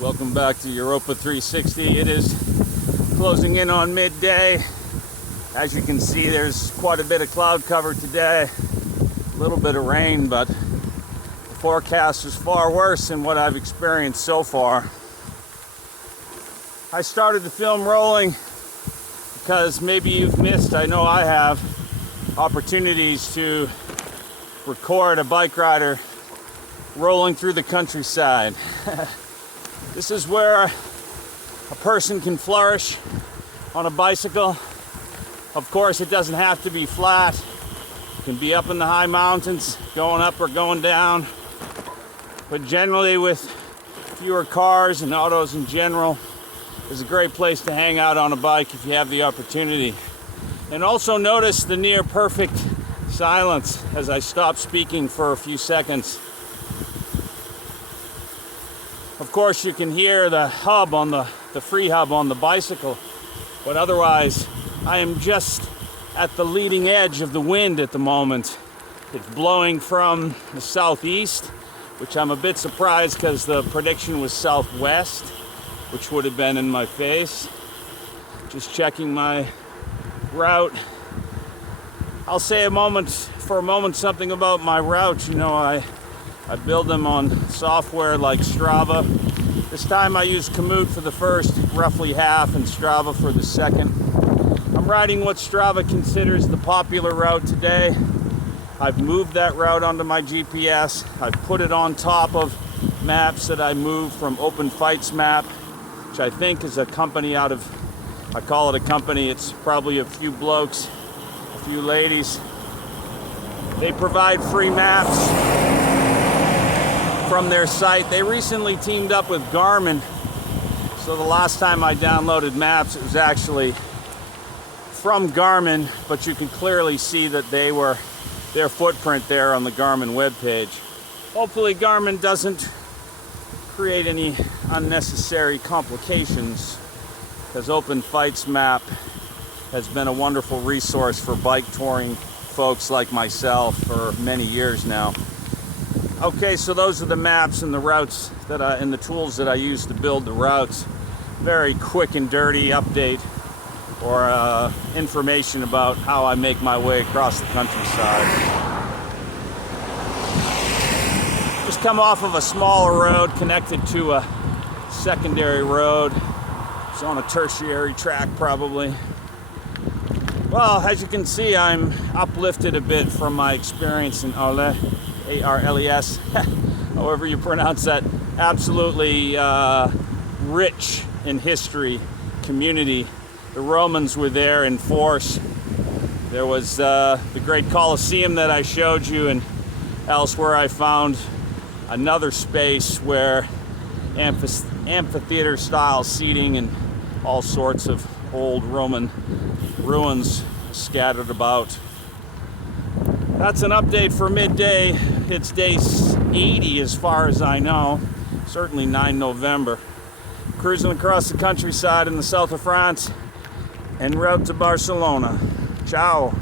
Welcome back to Europa 360. It is closing in on midday. As you can see, there's quite a bit of cloud cover today. A little bit of rain, but the forecast is far worse than what I've experienced so far. I started the film rolling because maybe you've missed, I know I have, opportunities to record a bike rider rolling through the countryside. This is where a person can flourish on a bicycle. Of course, it doesn't have to be flat. It can be up in the high mountains, going up or going down. But generally, with fewer cars and autos in general, it's a great place to hang out on a bike if you have the opportunity. And also notice the near perfect silence as I stop speaking for a few seconds. Of course, you can hear the hub on the free hub on the bicycle, but otherwise, I am just at the leading edge of the wind at the moment. It's blowing from the southeast, which I'm a bit surprised because the prediction was southwest, which would have been in my face. Just checking my route. I'll say for a moment something about my routes. You know, I build them on software like Strava. This time I use Camargue for the first roughly half and Strava for the second. I'm riding what Strava considers the popular route today. I've moved that route onto my GPS. I've put it on top of maps that I moved from Open Fights Map, which I think is a company I call it a company, it's probably a few blokes, a few ladies. They provide free maps from their site. They recently teamed up with Garmin, so the last time I downloaded maps, it was actually from Garmin, but you can clearly see that their footprint there on the Garmin webpage. Hopefully Garmin doesn't create any unnecessary complications, because Open Fights Map has been a wonderful resource for bike touring folks like myself for many years now. Okay, so those are the maps and the routes and the tools that I use to build the routes. Very quick and dirty update or information about how I make my way across the countryside. Just come off of a smaller road connected to a secondary road. It's on a tertiary track probably. Well, as you can see, I'm uplifted a bit from my experience in Arles, A-R-L-E-S, however you pronounce that. Absolutely rich in history, community. The Romans were there in force. There was the great Colosseum that I showed you, and elsewhere I found another space where amphitheater style seating and all sorts of old Roman ruins scattered about. That's an update for midday. It's day 80 as far as I know, certainly 9 November. Cruising across the countryside in the south of France en route to Barcelona. Ciao.